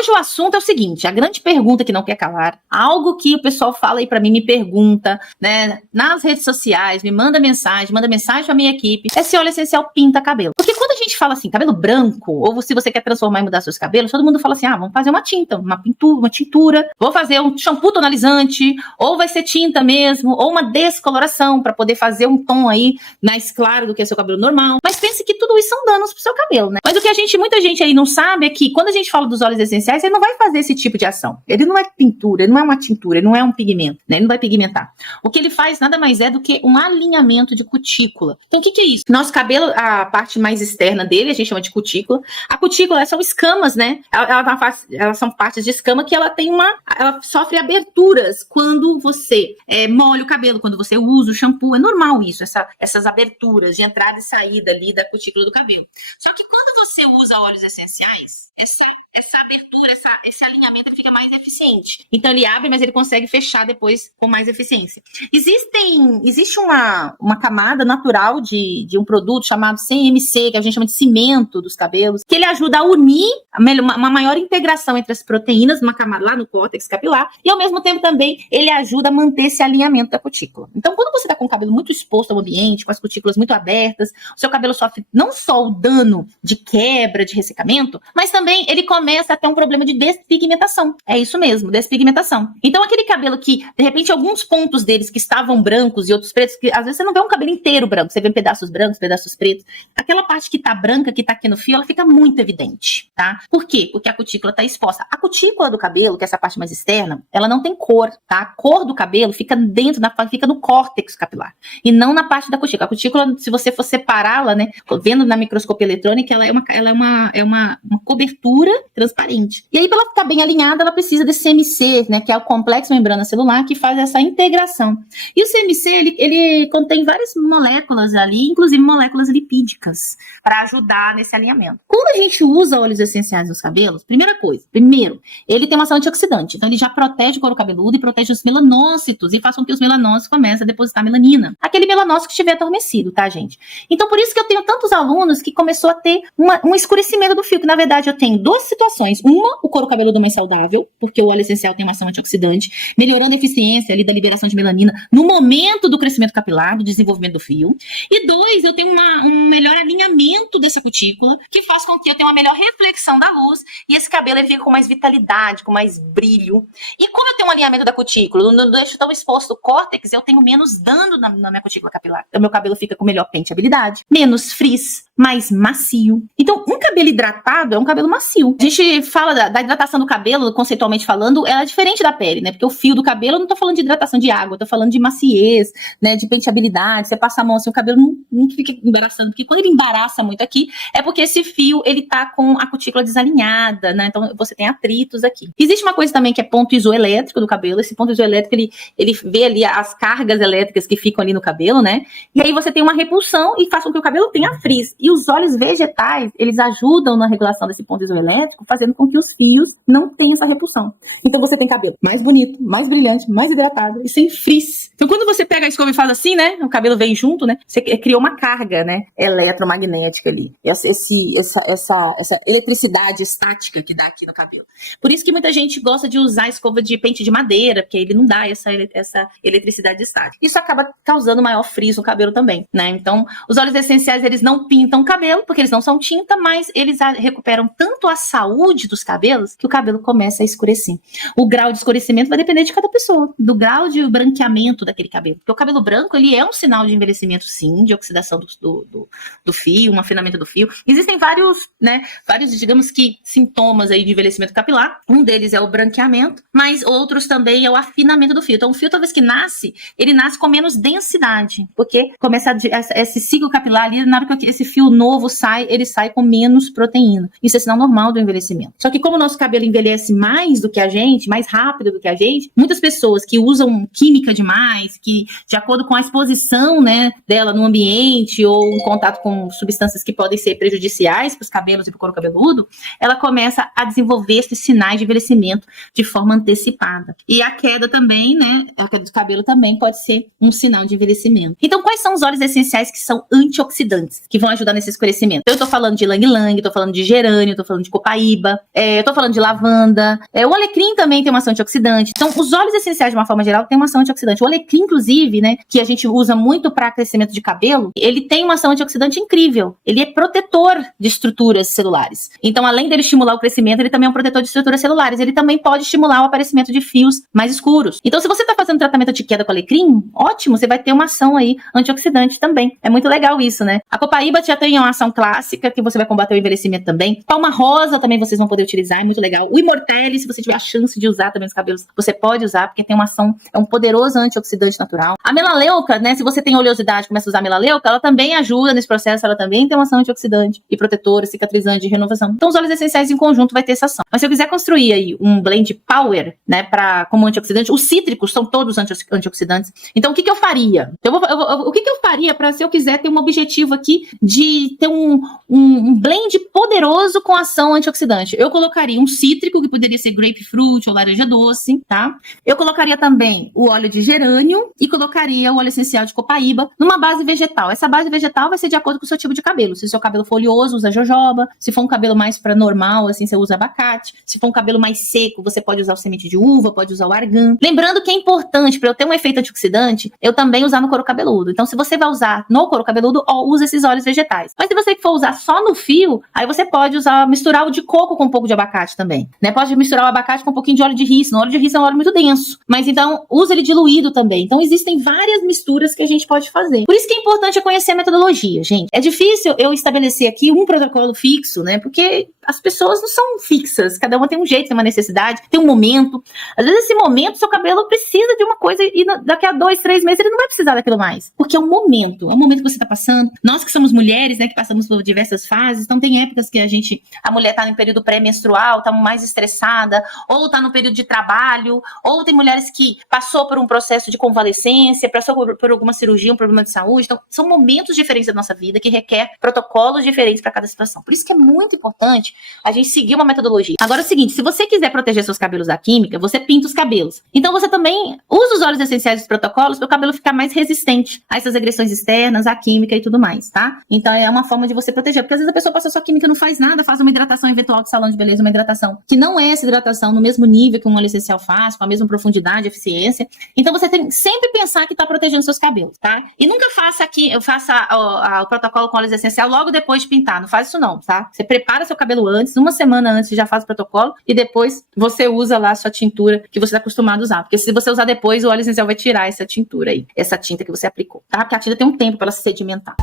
hoje o assunto é o seguinte, a grande pergunta que não quer calar, algo que o pessoal fala aí pra mim, me pergunta, né, nas redes sociais, me manda mensagem pra minha equipe, é se óleo essencial pinta cabelo. Porque quando a gente fala assim, cabelo branco, ou se você quer transformar e mudar seus cabelos, todo mundo fala assim, vamos fazer uma tinta, uma pintura, uma tintura, vou fazer um shampoo tonalizante, ou vai ser tinta mesmo, ou uma descoloração para poder fazer um tom aí mais claro do que é seu cabelo normal. Mas pense que tudo isso são danos pro seu cabelo, né? Mas o que muita gente aí não sabe é que quando a gente fala dos óleos essenciais, ele não vai fazer esse tipo de ação. Ele não é pintura, ele não é uma tintura, ele não é um pigmento, né? Ele não vai pigmentar. O que ele faz nada mais é do que um alinhamento de cutícula. Então o que é isso? Nosso cabelo, a parte mais externa dele, a gente chama de cutícula. A cutícula são escamas, né? Elas são partes de escama que ela sofre aberturas quando você molha o cabelo, quando você usa o shampoo. É normal isso, essas aberturas de entrada e saída ali da cutícula do cabelo. Só que quando você usa óleos essenciais, essa abertura, esse alinhamento ele fica mais eficiente. Então ele abre, mas ele consegue fechar depois com mais eficiência. Existe uma camada natural de um produto chamado CMC, que a gente chama de cimento dos cabelos, que ele ajuda a unir uma maior integração entre as proteínas, uma camada lá no córtex capilar, e ao mesmo tempo também ele ajuda a manter esse alinhamento da cutícula. Então quando você está com o cabelo muito exposto ao ambiente, com as cutículas muito abertas, o seu cabelo sofre não só o dano de quebra, de ressecamento, mas também ele começa a ter um problema de despigmentação. É isso mesmo, despigmentação. Então aquele cabelo que, de repente, alguns pontos deles que estavam brancos e outros pretos, que às vezes você não vê um cabelo inteiro branco, você vê pedaços brancos, pedaços pretos. Aquela parte que tá branca, que tá aqui no fio, ela fica muito evidente, tá? Por quê? Porque a cutícula tá exposta. A cutícula do cabelo, que é essa parte mais externa, ela não tem cor, tá? A cor do cabelo fica fica no córtex capilar e não na parte da cutícula. A cutícula, se você for separá-la, né, vendo na microscopia eletrônica, ela é uma cobertura transparente. E aí, para ela ficar bem alinhada, ela precisa desse CMC, né, que é o complexo membrana celular, que faz essa integração. E o CMC, ele contém várias moléculas ali, inclusive moléculas lipídicas, para ajudar nesse alinhamento. Quando a gente usa óleos essenciais nos cabelos, primeiro, ele tem uma ação antioxidante, então ele já protege o couro cabeludo e protege os melanócitos, e faz com que os melanócitos comecem a depositar melanina. Aquele melanócito que estiver adormecido, tá, gente? Então, por isso que eu tenho tantos alunos que começou a ter um escurecimento do fio, que na verdade eu tenho duas situações. Uma, o couro cabeludo mais saudável, porque o óleo essencial tem uma ação antioxidante, melhorando a eficiência ali da liberação de melanina no momento do crescimento capilar, do desenvolvimento do fio. E dois, eu tenho um melhor alinhamento dessa cutícula, que faz com que eu tenha uma melhor reflexão da luz, e esse cabelo ele fica com mais vitalidade, com mais brilho. E como eu tenho um alinhamento da cutícula, não deixo tão exposto o córtex, eu tenho menos dano na minha cutícula capilar. Então, meu cabelo fica com melhor penteabilidade, menos frizz, mais macio. Então, um cabelo hidratado é um cabelo macio. A gente fala da hidratação do cabelo, conceitualmente falando, ela é diferente da pele, né? Porque o fio do cabelo, eu não tô falando de hidratação de água, eu tô falando de maciez, né? De penteabilidade. Você passa a mão assim, o cabelo não fica embaraçando, porque quando ele embaraça muito aqui, é porque esse fio, ele tá com a cutícula desalinhada, né? Então, você tem atritos aqui. Existe uma coisa também que é ponto isoelétrico do cabelo. Esse ponto isoelétrico, ele vê ali as cargas elétricas que ficam ali no cabelo, né? E aí você tem uma repulsão e faz com que o cabelo tenha frizz. E os óleos vegetais, eles ajudam na regulação desse ponto isoelétrico, fazendo com que os fios não tenham essa repulsão. Então você tem cabelo mais bonito, mais brilhante, mais hidratado e sem frizz. Então quando você pega a escova e faz assim, né, o cabelo vem junto, né, você criou uma carga, né, eletromagnética ali. Essa eletricidade estática que dá aqui no cabelo. Por isso que muita gente gosta de usar escova de pente de madeira, porque ele não dá essa eletricidade estática. Isso acaba causando maior frizz no cabelo também, né? Então, os óleos essenciais, eles não pintam o cabelo, porque eles não são tinta, mas eles recuperam tanto a saúde dos cabelos que o cabelo começa a escurecer. O grau de escurecimento vai depender de cada pessoa, do grau de branqueamento daquele cabelo. Porque o cabelo branco, ele é um sinal de envelhecimento, sim, de oxidação do fio, um afinamento do fio. Existem vários, digamos que, sintomas aí de envelhecimento capilar. Um deles é o branqueamento, mas outros também é o afinamento do fio. Então, o fio, talvez que nasce, ele nasce com menos densidade, porque começa esse ciclo capilar ali, na hora que esse fio novo sai, ele sai com menos proteína. Isso é sinal normal do envelhecimento. Só que como o nosso cabelo envelhece mais do que a gente, mais rápido do que a gente, muitas pessoas que usam química demais, que de acordo com a exposição, né, dela no ambiente ou em contato com substâncias que podem ser prejudiciais para os cabelos e para o couro cabeludo, ela começa a desenvolver esses sinais de envelhecimento de forma antecipada. E a queda também, né, a queda do cabelo também pode ser um sinal de envelhecimento. Então, quais são os óleos essenciais que são antioxidantes, que vão ajudar ajudar nesse escurecimento. Eu tô falando de ylang-ylang, tô falando de gerânio, tô falando de copaíba, eu tô falando de lavanda, o alecrim também tem uma ação antioxidante. Então, os óleos essenciais, de uma forma geral, tem uma ação antioxidante. O alecrim, inclusive, né, que a gente usa muito para crescimento de cabelo, ele tem uma ação antioxidante incrível. Ele é protetor de estruturas celulares. Então, além dele estimular o crescimento, ele também é um protetor de estruturas celulares. Ele também pode estimular o aparecimento de fios mais escuros. Então, se você tá fazendo tratamento de queda com alecrim, ótimo, você vai ter uma ação aí antioxidante também. É muito legal isso, né? A copaíba já tem uma ação clássica, que você vai combater o envelhecimento também. Palma rosa também vocês vão poder utilizar, é muito legal. O Immortelle, se você tiver a chance de usar também nos cabelos, você pode usar, porque tem uma ação, é um poderoso antioxidante natural. A melaleuca, né, se você tem oleosidade, começa a usar a melaleuca, ela também ajuda nesse processo, ela também tem uma ação antioxidante e protetora, cicatrizante, de renovação. Então, os óleos essenciais em conjunto vai ter essa ação. Mas se eu quiser construir aí um blend power, né, como antioxidante, os cítricos são todos antioxidantes. Então, o que eu faria? O que eu faria para, se eu quiser ter um objetivo aqui de ter um blend poderoso com ação antioxidante? Eu colocaria um cítrico, que poderia ser grapefruit ou laranja doce, tá? Eu colocaria também o óleo de gerânio e colocaria o óleo essencial de copaíba numa base vegetal. Essa base vegetal vai ser de acordo com o seu tipo de cabelo. Se o seu cabelo folhoso, usa jojoba. Se for um cabelo mais para normal, assim, você usa abacate. Se for um cabelo mais seco, você pode usar o semente de uva, pode usar o argan. Lembrando que é importante, para eu ter um efeito antioxidante, eu também usar no couro cabeludo. Então, se você vai usar no couro cabeludo, usa esses óleos vegetais. Mas se você for usar só no fio, aí você pode misturar o de coco com um pouco de abacate também, né? Pode misturar o abacate com um pouquinho de óleo de rícino. O óleo de rícino é um óleo muito denso, mas então usa ele diluído também. Então, existem várias misturas que a gente pode fazer. Por isso que é importante conhecer a metodologia, gente. É difícil eu estabelecer aqui um protocolo fixo, né? Porque as pessoas não são fixas. Cada uma tem um jeito, tem uma necessidade, tem um momento. Às vezes, esse momento, seu cabelo precisa de uma coisa e daqui a 2, 3 meses ele não vai precisar daquilo mais. Porque é um momento que você está passando. Nós que somos mulheres, né, que passamos por diversas fases, então tem épocas que a mulher tá em período pré-menstrual, tá mais estressada, ou tá no período de trabalho, ou tem mulheres que passou por um processo de convalescência, passou por alguma cirurgia, um problema de saúde. Então, são momentos diferentes da nossa vida que requer protocolos diferentes para cada situação. Por isso que é muito importante a gente seguir uma metodologia. Agora é o seguinte, se você quiser proteger seus cabelos da química, você pinta os cabelos. Então, você também usa os óleos essenciais dos protocolos para o cabelo ficar mais resistente a essas agressões externas, à química e tudo mais, tá? Então, é uma forma de você proteger, porque às vezes a pessoa passa sua química e não faz nada, faz uma hidratação eventual de salão de beleza, uma hidratação que não é essa hidratação no mesmo nível que um óleo essencial faz, com a mesma profundidade, eficiência. Então, você tem que sempre pensar que tá protegendo seus cabelos, tá? E nunca faça o protocolo com óleo essencial logo depois de pintar, não faz isso não, tá? Você prepara seu cabelo antes, uma semana antes, você já faz o protocolo e depois você usa lá a sua tintura que você tá acostumado a usar, porque se você usar depois, o óleo essencial vai tirar essa tintura aí, essa tinta que você aplicou, tá? Porque a tinta tem um tempo para ela se sedimentar.